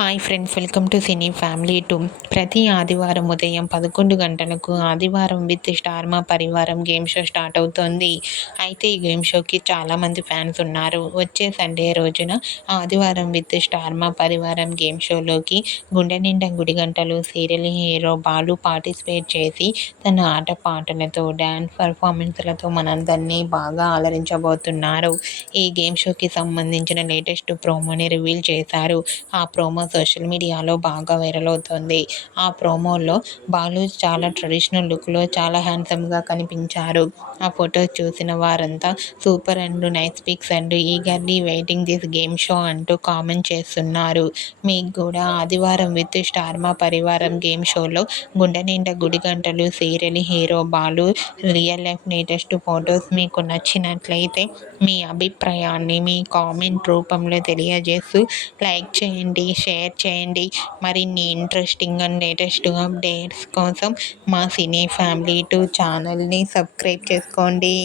Hi friends, welcome to cine family two. ప్రతి ఆదివారం ఉదయం 11 గంటలకు ఆదివారం విత్ స్టార్ మా పరివారం గేమ్ షో స్టార్ట్ అవుతోంది. అయితే ఈ గేమ్ షోకి చాలామంది ఫ్యాన్స్ ఉన్నారు. వచ్చే సండే రోజున ఆదివారం విత్ స్టార్ మా పరివారం గేమ్ షోలోకి గుండె నిండా గుడిగంటలు సీరియల్ హీరో బాలు పార్టిసిపేట్ చేసి తన ఆటపాటలతో డ్యాన్స్ పర్ఫార్మెన్స్లతో మనందరినీ బాగా అలరించబోతున్నారు. ఈ గేమ్ షోకి సంబంధించిన లేటెస్ట్ ప్రోమోని రివీల్ చేశారు. ఆ ప్రోమో సోషల్ మీడియాలో బాగా వైరల్ అవుతోంది. ఆ ప్రోమోలో బాలు చాలా ట్రెడిషనల్ లుక్లో చాలా హ్యాండ్సమ్గా కనిపించారు. ఆ ఫొటోస్ చూసిన వారంతా super and nice pics and eagerly waiting this game show అంటూ కామెంట్ చేస్తున్నారు. మీకు కూడా ఆదివారం విత్ స్టార్ మా పరివారం గేమ్ షోలో గుండె నిండా గుడిగంటలు serial hero Balu real life latest photos మీకు నచ్చినట్లయితే మీ అభిప్రాయాన్ని మీ కామెంట్ రూపంలో తెలియజేస్తూ లైక్ చేయండి, షేర్ చేయండి. మరిన్ని ఇంట్రెస్టింగ్ అండ్ లేటెస్ట్ అప్డేట్స్ కోసం మా సినీ ఫ్యామిలీ 2 ఛానల్ని సబ్స్క్రైబ్ చేసుకోండి.